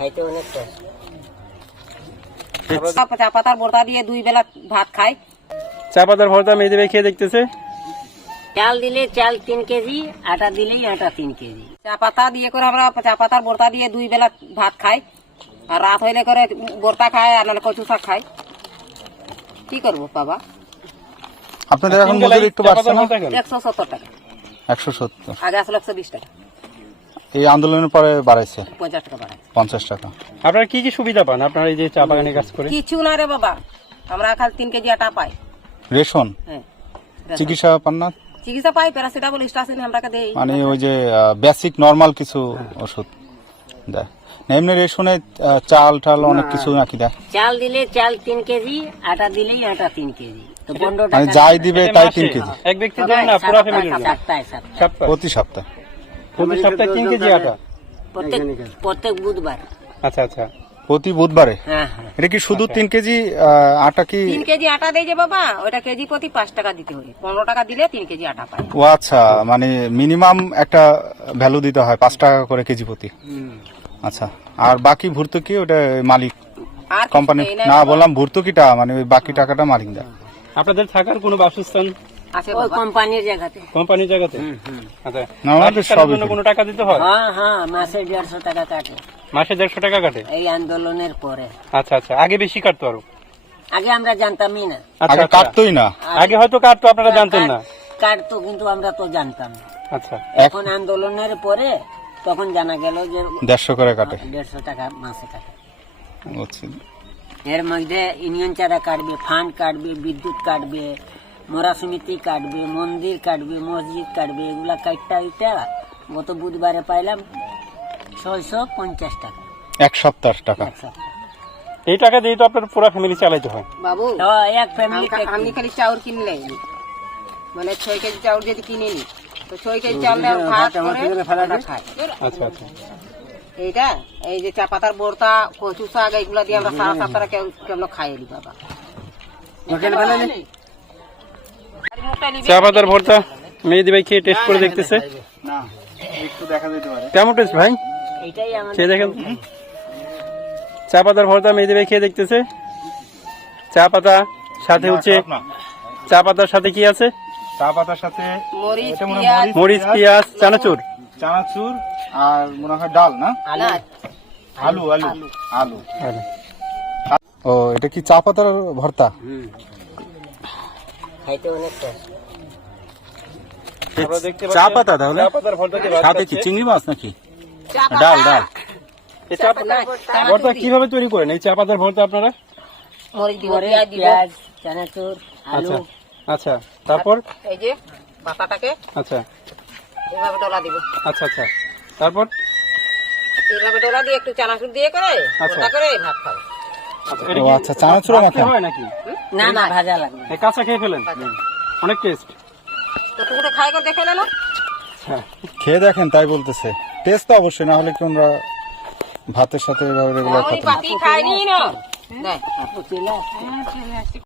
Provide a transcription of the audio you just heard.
খাইতে অনেক টেস্ট চা পাতার বোরতা দিয়ে দুই বেলা ভাত খাই। চা পাতার ভর্তা মেয়ে দেবে খেয়ে দেখতেছে? চাল দিলে চাল তিন কেজি আটা দিলেই আটা তিন কেজি। চা পাতা দিয়ে করে আমরা চা পাতার বোরতা দিয়ে দুই বেলা ভাত খাই। আর রাত হইলে করে বোরতা খাই আর নাহলে কচু শাক খাই কি করব বাবা? আপনাদের এখন মজুরি একটু বাড়ছে না? একশো সত্তর টাকা। একশো সত্তর। আগে আসলে একশো বিশ টাকা। এই আন্দোলনের পরে বাড়াইছে। পঞ্চাশ টাকা বাড়ায় পঞ্চাশ টাকা। আপনারা কি কি সুবিধা পান? আপনারা এই যে চা বাগানে কাজ করে? কিছু না রে বাবা। আমরা খালি তিন কেজি আটা পাই। রেশন? হ্যাঁ। চিকিৎসা পান না? চিকিৎসা পাই প্যারাসিটামল স্টাসিন আমরাকে দেই। মানে ওই যে বেসিক নর্মাল কিছু ওষুধ। দেয় না, এমনি রেশনে চাল টাল অনেক কিছু নাকি দেয় চাল দিলে চাল তিন কেজি আটা দিলেই আটা তিন কেজি। মানে যাই দিবে তাই তিন কেজি। এক ব্যক্তির জন্য না পুরো ফ্যামিলির জন্য প্রতি সপ্তাহে। প্রতি সপ্তাহে তিন কেজি আটা? প্রত্যেক প্রত্যেক বুধবার। আচ্ছা আচ্ছা। প্রতি বুধবারে? হ্যাঁ হ্যাঁ। এটা কি শুধু তিন কেজি আটা কি? তিন কেজি আটা দেয় যে বাবা ওটা কেজি প্রতি পাঁচ টাকা দিতে হবে পনেরো টাকা দিলে তিন কেজি আটা পাই ও আচ্ছা মানে মিনিমাম একটা ভ্যালু দিতে হয় পাঁচ টাকা করে কেজি প্রতি। আচ্ছা আর বাকি ভর্তুকি ওটা মালিক আর কোম্পানি না বললাম ভর্তুকিটা মানে ওই বাকি টাকাটা মালিক দেয়। আপনাদের থাকার কোনো বাসস্থান? আছে ওই কোম্পানির জায়গাতে। কোম্পানির জায়গাতে? হুম হুম। আচ্ছা। না, আমাদের বাসস্থানের সবই জন্য free। কোনো টাকা দিতে হয়? হ্যাঁ হ্যাঁ মাসে দেড়শো টাকা কাটে। মাসে দেড়শো টাকা কাটে? এই আন্দোলনের পরে। আচ্ছা আচ্ছা। আগে বেশি কাটতো আরও? আগে আমরা জানতামই না। আচ্ছা আগে আচ্ছা। কাটতোই না। আগে হয়তো কাটতো আপনারা জানতেন না। কাটতো কিন্তু আমরা তো জানতাম আচ্ছা। এখন আন্দোলনের পরে তখন জানা গেল যে দেড়শো করে কাটে। দেড়শো টাকা মাসে কাটে। এর মধ্যে ইউনিয়ন চাঁদা কাটবে ফান্ড কাটবে বিদ্যুৎ কাটবে মোরা সমিতি কাটবে মন্দির কাটবে মসজিদ কাটবে এগুলা কাটটা এটা গত বুধবারে পাইলাম ছয়শো পঞ্চাশ টাকা। এক সপ্তাহ টাকা। এক সপ্তাহ। এই টাকা দিয়ে তো আপনার পুরো ফ্যামিলি চালাইতে হয়। বাবু তো এক ফ্যামিলি আমি- আমি খালি চাউল কিনলে। মানে ছয় কেজি চাউল যদি কিনে নি তো ছয় কেজি চাউল ভাত করে খাই। আচ্ছা আচ্ছা। এইটা এই যে চা পাতার বোরতা কচু শাক এইগুলা দিয়ে আমরা সারা সপ্তাহ কেউ কেমন খাই নি বাবা। চা পাতার ভর্তা? মেহেদি ভাই খেয়ে টেস্ট করে দেখতেছে? একটু দেখা যেতে পারে। কেমন টেস্ট ভাই? খেয়ে দেখেন। চা পাতার ভর্তা মেহেদি ভাই খেয়ে দেখতেছে? চা পাতা সাথে হচ্ছে চা পাতার সাথে কি আছে? চা পাতার সাথে মরিচ পেঁয়াজ। চানাচুর। চানাচুর আর মনে হয় ডাল না? আলু আলু আলু। ও এটা কি চা পাতার ভর্তা। খাইতে চা পাতা তাহলে? সাথে কি চিংড়ি মাছ নাকি? ডাল ডাল। এই চা পাতার ভর্তা কীভাবে তৈরি করেন? এই চা পাতার ভর্তা আপনারা? মরিচ দিব মরিচ, পেঁয়াজ চানাচুর আলু। আচ্ছা। আচ্ছা তারপর? এই যে পাতাটাকে আচ্ছা। এভাবে ডলা দিব। আচ্ছা আচ্ছা। তারপর? এভাবে ডলা দিয়ে একটু চানাচুর দিয়ে করে আচ্ছা। করে ভাত খাই এটা ও আচ্ছা, চানাচুর? হয় নাকি? না না ভাজা লাগবে এই কাঁচা খেয়ে ফেলেন? অনেক টেস্ট তো তুমি খাই করে দেখে না খেয়ে দেখেন তাই বলতেছে। টেস্ট তো অবশ্যই না হলে তোমরা ভাতের সাথে এভাবে রেগুলার আমি